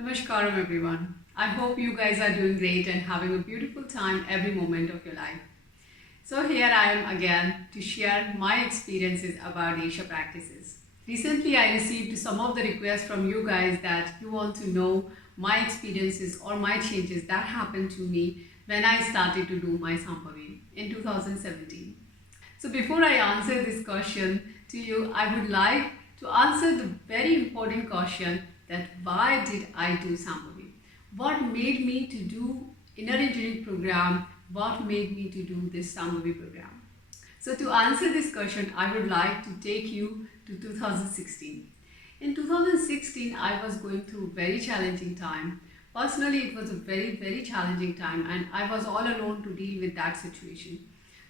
Namaskaram everyone. I hope you guys are doing great and having a beautiful time every moment of your life. So here I am again to share my experiences about Asia practices. Recently I received some of the requests from you guys that you want to know my experiences or my changes that happened to me when I started to do my Sambhavi in 2017. So before I answer this question to you, I would like to answer the very important question that why did I do Sambhavi? What made me to do inner engineering program? What made me to do this Sambhavi program? So to answer this question, I would like to take you to 2016. In 2016, I was going through a very challenging time. Personally, it was a very challenging time and I was all alone to deal with that situation.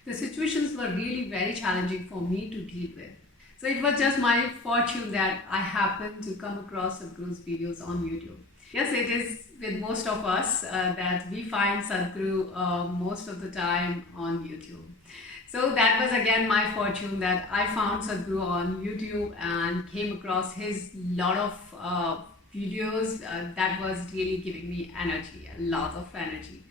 The situations were really very challenging for me to deal with. So it was just my fortune that I happened to come across Sadhguru's videos on YouTube. Yes, it is with most of us that we find Sadhguru most of the time on YouTube. So that was again my fortune that I found Sadhguru on YouTube and came across his lot of videos that was really giving me energy, a lot of energy.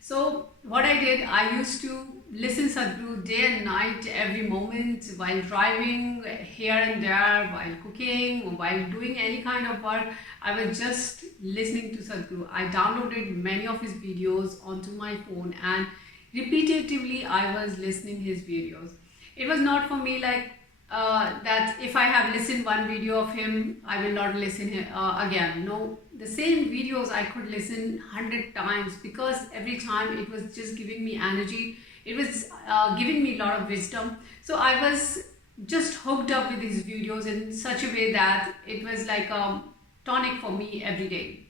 So what I did, I used to listen Sadhguru day and night, every moment, while driving here and there, while cooking, while doing any kind of work. I was just listening to Sadhguru. I downloaded many of his videos onto my phone and repetitively I was listening his videos. It was not for me like that if I have listened one video of him, I will not listen again. No, the same videos I could listen 100 times because every time it was just giving me energy. It was giving me a lot of wisdom. So I was just hooked up with these videos in such a way that it was like a tonic for me every day.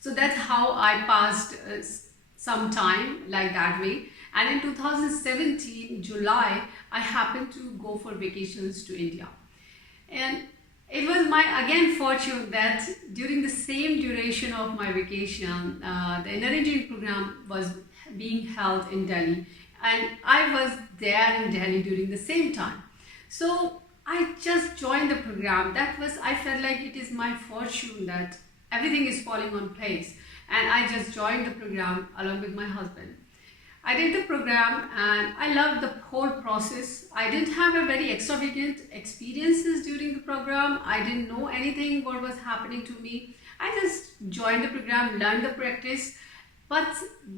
So that's how I passed some time like that way. And in 2017 July, I happened to go for vacations to India. And it was my again fortune that during the same duration of my vacation, the inner engineering program was being held in Delhi. And I was there in Delhi during the same time. So I just joined the program. I felt like it is my fortune that everything is falling on place. And I just joined the program along with my husband. I did the program and I loved the whole process. I didn't have a very extravagant experiences during the program. I didn't know anything what was happening to me. I just joined the program, learned the practice. But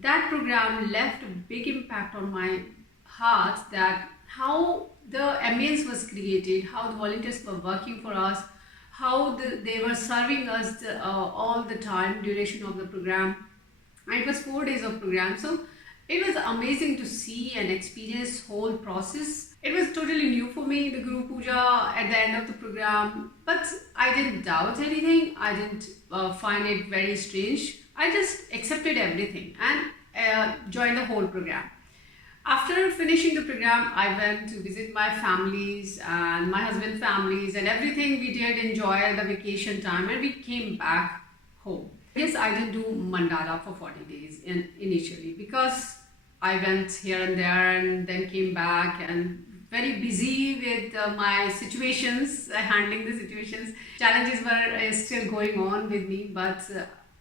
that program left a big impact on my heart that how the ambience was created, how the volunteers were working for us, how they were serving us all the time, duration of the program. And it was 4 days of program. So it was amazing to see and experience whole process. It was totally new for me, the Guru Puja at the end of the program. But I didn't doubt anything. I didn't find it very strange. I just accepted everything and joined the whole program. After finishing the program, I went to visit my families and my husband's families and everything. We did enjoy the vacation time and we came back home. Yes, I didn't do Mandala for 40 days initially because I went here and there and then came back and very busy with my situations, handling the situations. Challenges were still going on with me, but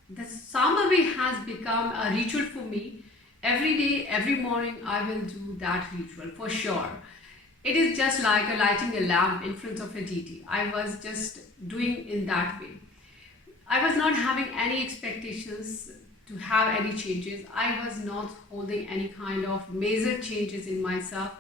the Sambhavi has become a ritual for me. Every day, every morning, I will do that ritual for sure. It is just like lighting a lamp in front of a deity. I was just doing in that way. I was not having any expectations to have any changes. I was not holding any kind of major changes in myself.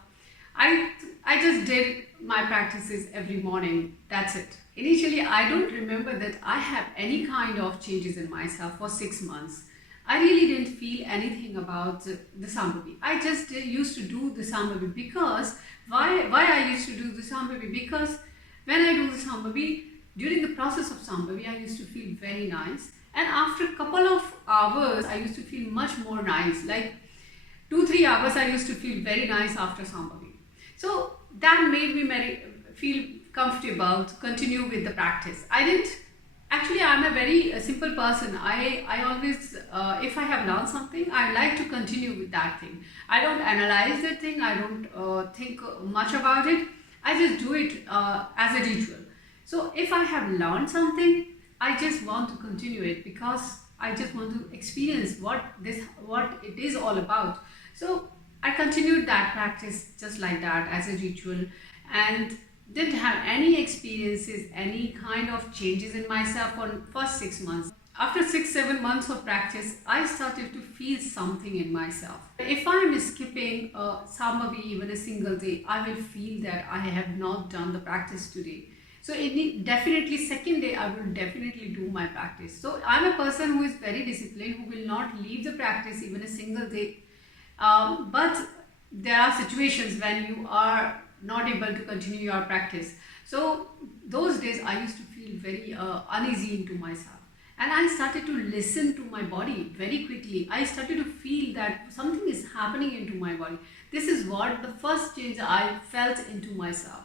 I just did my practices every morning. That's it. Initially, I don't remember that I have any kind of changes in myself for 6 months. I really didn't feel anything about the Sambhavi. I just used to do the Sambhavi because, why I used to do the Sambhavi? Because when I do the Sambhavi, during the process of Sambhavi, I used to feel very nice. And after a couple of hours, I used to feel much more nice. Like 2-3 hours, I used to feel very nice after Sambhavi. So that made me feel comfortable to continue with the practice. Actually, I'm a very simple person. I always, if I have learned something, I like to continue with that thing. I don't analyze that thing. I don't think much about it. I just do it as a ritual. So if I have learned something, I just want to continue it because I just want to experience what it is all about. So I continued that practice just like that as a ritual, and didn't have any experiences, any kind of changes in myself for first 6 months. After 6-7 months of practice, I started to feel something in myself. If I'm skipping some even a single day, I will feel that I have not done the practice today. So definitely second day I will definitely do my practice. So I'm a person who is very disciplined, who will not leave the practice even a single day. But there are situations when you are not able to continue your practice. So those days I used to feel very uneasy into myself. And I started to listen to my body very quickly. I started to feel that something is happening into my body. This is what the first change I felt into myself.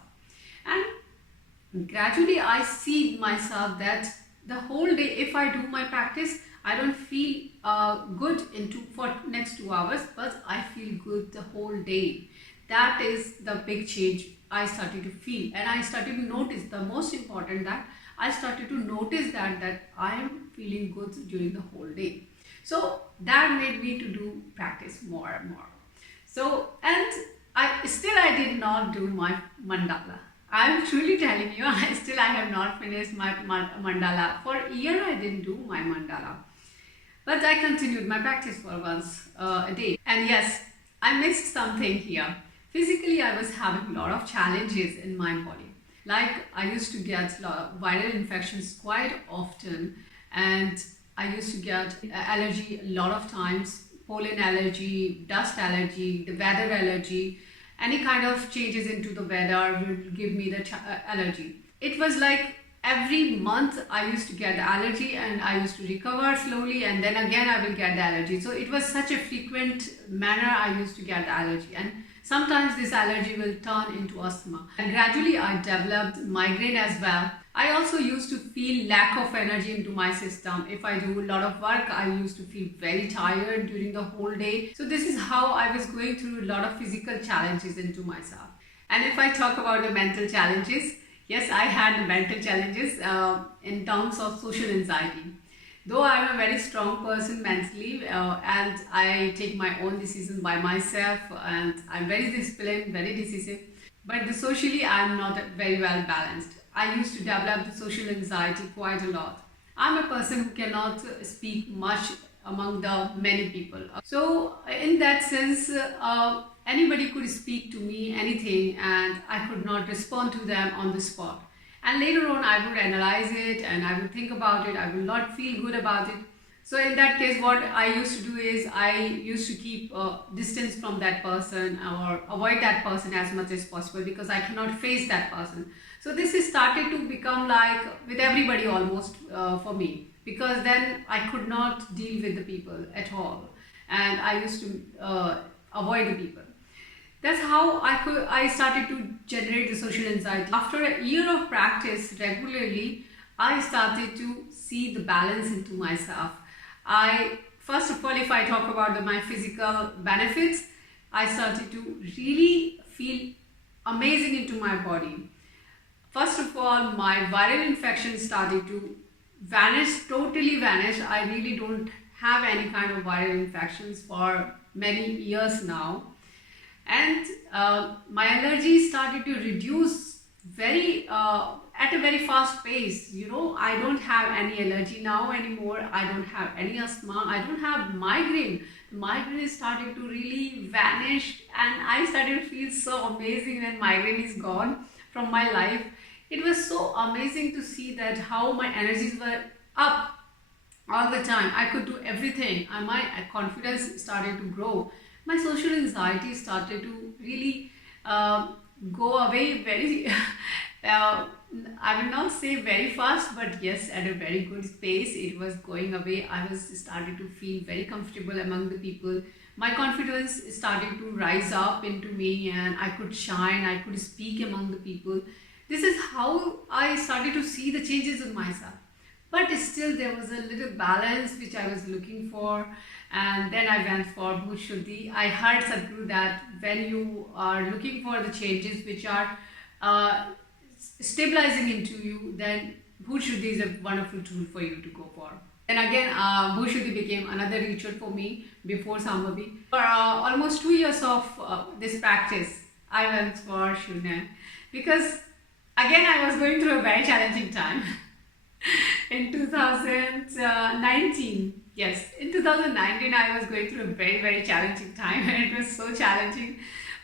And gradually I see myself that the whole day, if I do my practice, I don't feel good for next 2 hours, but I feel good the whole day. That is the big change I started to feel, and I started to notice the most important that I started to notice that I am feeling good during the whole day. So that made me to do practice more and more. So, and I did not do my mandala. I'm truly telling you, I have not finished my mandala. For a year I didn't do my mandala. But I continued my practice for once a day. And yes, I missed something here. Physically, I was having a lot of challenges in my body. Like I used to get a lot of viral infections quite often, and I used to get allergy a lot of times, pollen allergy, dust allergy, the weather allergy. Any kind of changes into the weather will give me the allergy. It was like every month I used to get the allergy and I used to recover slowly, and then again I will get the allergy. So it was such a frequent manner I used to get the allergy, and sometimes this allergy will turn into asthma. And gradually I developed migraine as well. I also used to feel lack of energy into my system. If I do a lot of work, I used to feel very tired during the whole day. So this is how I was going through a lot of physical challenges into myself. And if I talk about the mental challenges, yes, I had mental challenges in terms of social anxiety. Though I'm a very strong person mentally and I take my own decisions by myself and I'm very disciplined, very decisive, but socially I'm not very well balanced. I used to develop the social anxiety quite a lot. I'm a person who cannot speak much among the many people. So in that sense, anybody could speak to me anything and I could not respond to them on the spot. And later on I would analyze it and I would think about it. I will not feel good about it. So in that case, what I used to do is I used to keep distance from that person or avoid that person as much as possible because I cannot face that person. So this is started to become like with everybody almost for me, because then I could not deal with the people at all and I used to avoid the people. That's how I started to generate the social anxiety. After a year of practice regularly, I started to see the balance into myself. First of all, if I talk about my physical benefits, I started to really feel amazing into my body. First of all, my viral infection started to vanish, totally vanish. I really don't have any kind of viral infections for many years now. And my allergies started to reduce at a very fast pace. I don't have any allergy now anymore. I don't have any asthma. I don't have migraine. The migraine started to really vanish and I started to feel so amazing when migraine is gone from my life. It was so amazing to see that how my energies were up all the time. I could do everything and my confidence started to grow. My social anxiety started to really go away very, I will not say very fast, but yes, at a very good pace, it was going away. I was starting to feel very comfortable among the people. My confidence started to rise up into me and I could shine, I could speak among the people. This is how I started to see the changes in myself. But still there was a little balance which I was looking for, and then I went for Bhut Shuddhi. I heard Sadhguru that when you are looking for the changes which are stabilizing into you, then Bhoot Shuddhi is a wonderful tool for you to go for. Then again, Bhoot Shuddhi became another ritual for me before Sambhavi. For almost 2 years of this practice, I went for Shunya because again I was going through a very challenging time. In 2019, yes, in 2019 I was going through a very challenging time, and it was so challenging.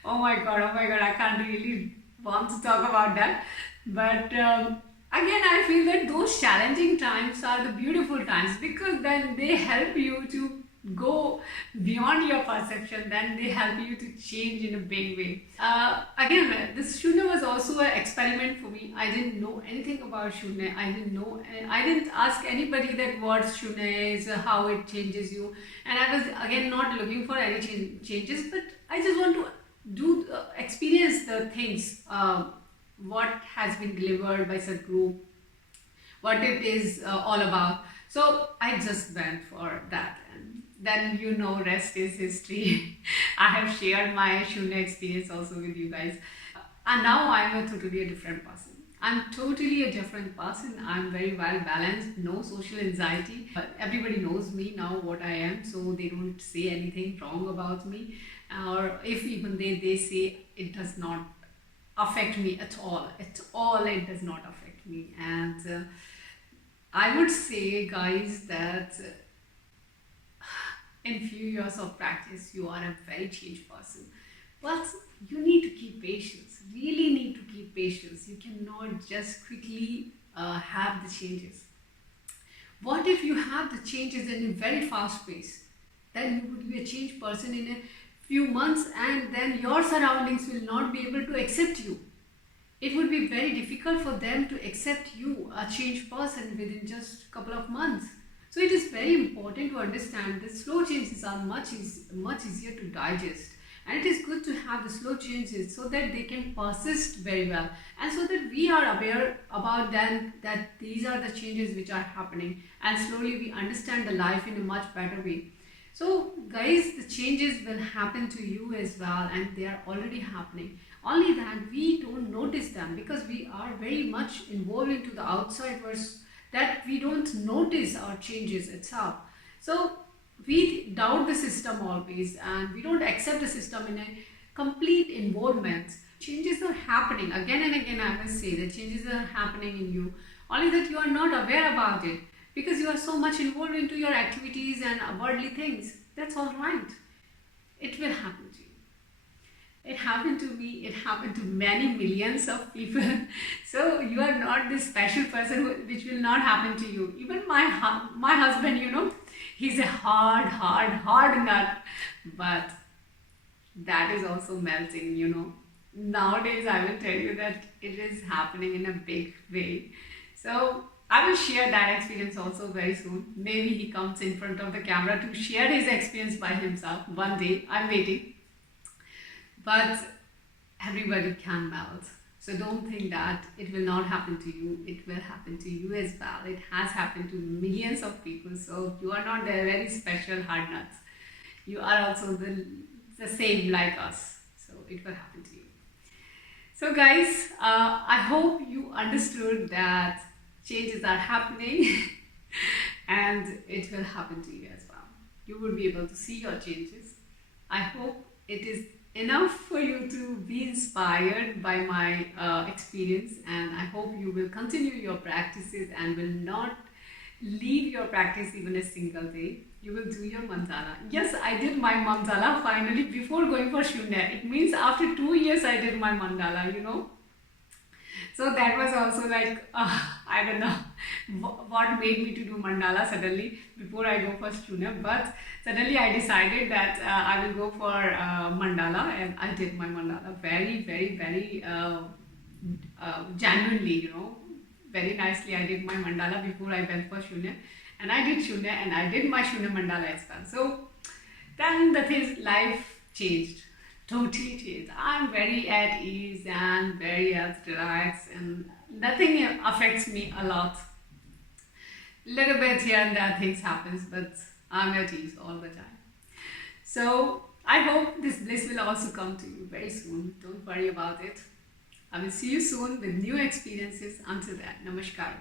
Oh my god, I can't really want to talk about that. But again, I feel that those challenging times are the beautiful times, because then they help you to go beyond your perception, then they help you to change in a big way. Again, this Shunya was also an experiment for me. I didn't know anything about Shunya. I didn't ask anybody that what Shunya is, how it changes you. And I was again not looking for any changes, but I just want to experience the things, what has been delivered by Sadhguru, what it is all about. So I just went for that, and then rest is history. I have shared my Shunya experience also with you guys, and now I'm a totally different person. I'm totally a different person. I'm very well balanced, no social anxiety. Everybody knows me now what I am, so they don't say anything wrong about me. Or if even they say, it does not affect me at all. At all, it does not affect me. And I would say, guys, that in few years of practice, you are a very changed person. But you need to keep patience, really need to keep patience. You cannot just quickly have the changes. What if you have the changes in a very fast pace? Then you would be a changed person in a few months, and then your surroundings will not be able to accept you. It would be very difficult for them to accept you, a changed person, within just a couple of months. So it is very important to understand that slow changes are much easier to digest. And it is good to have the slow changes so that they can persist very well, and so that we are aware about them, that these are the changes which are happening, and slowly we understand the life in a much better way. So guys, the changes will happen to you as well, and they are already happening. Only that we don't notice them because we are very much involved into the outside world, that we don't notice our changes itself. So we doubt the system always, and we don't accept the system in a complete involvement. Changes are happening again and again. I will say that changes are happening in you, only that you are not aware about it because you are so much involved into your activities and worldly things. That's all right. It will happen to you. It happened to me, it happened to many millions of people. So you are not this special person which will not happen to you. Even my husband, he's a hard nut, but that is also melting, Nowadays, I will tell you that it is happening in a big way. So I will share that experience also very soon. Maybe he comes in front of the camera to share his experience by himself one day. I'm waiting. But everybody can melt. So don't think that it will not happen to you. It will happen to you as well. It has happened to millions of people. So you are not the very special hard nuts. You are also the same like us. So it will happen to you. So guys, I hope you understood that changes are happening and it will happen to you as well. You will be able to see your changes. I hope it is enough for you to be inspired by my experience, and I hope you will continue your practices and will not leave your practice even a single day. You will do your mandala. Yes, I did my mandala finally before going for Shunya. It means after 2 years I did my mandala, So that was also like, I don't know what made me to do mandala suddenly before I go for Shunya. But suddenly I decided that I will go for mandala, and I did my mandala very genuinely, very nicely. I did my mandala before I went for Shunya, and I did Shunya and I did my Shunya mandala as well. So then the things, life changed. Totally changed. I'm very at ease and very relaxed, and nothing affects me a lot. Little bit here and there things happens, but I'm at ease all the time. So I hope this bliss will also come to you very soon. Don't worry about it. I will see you soon with new experiences. Until then, namaskar.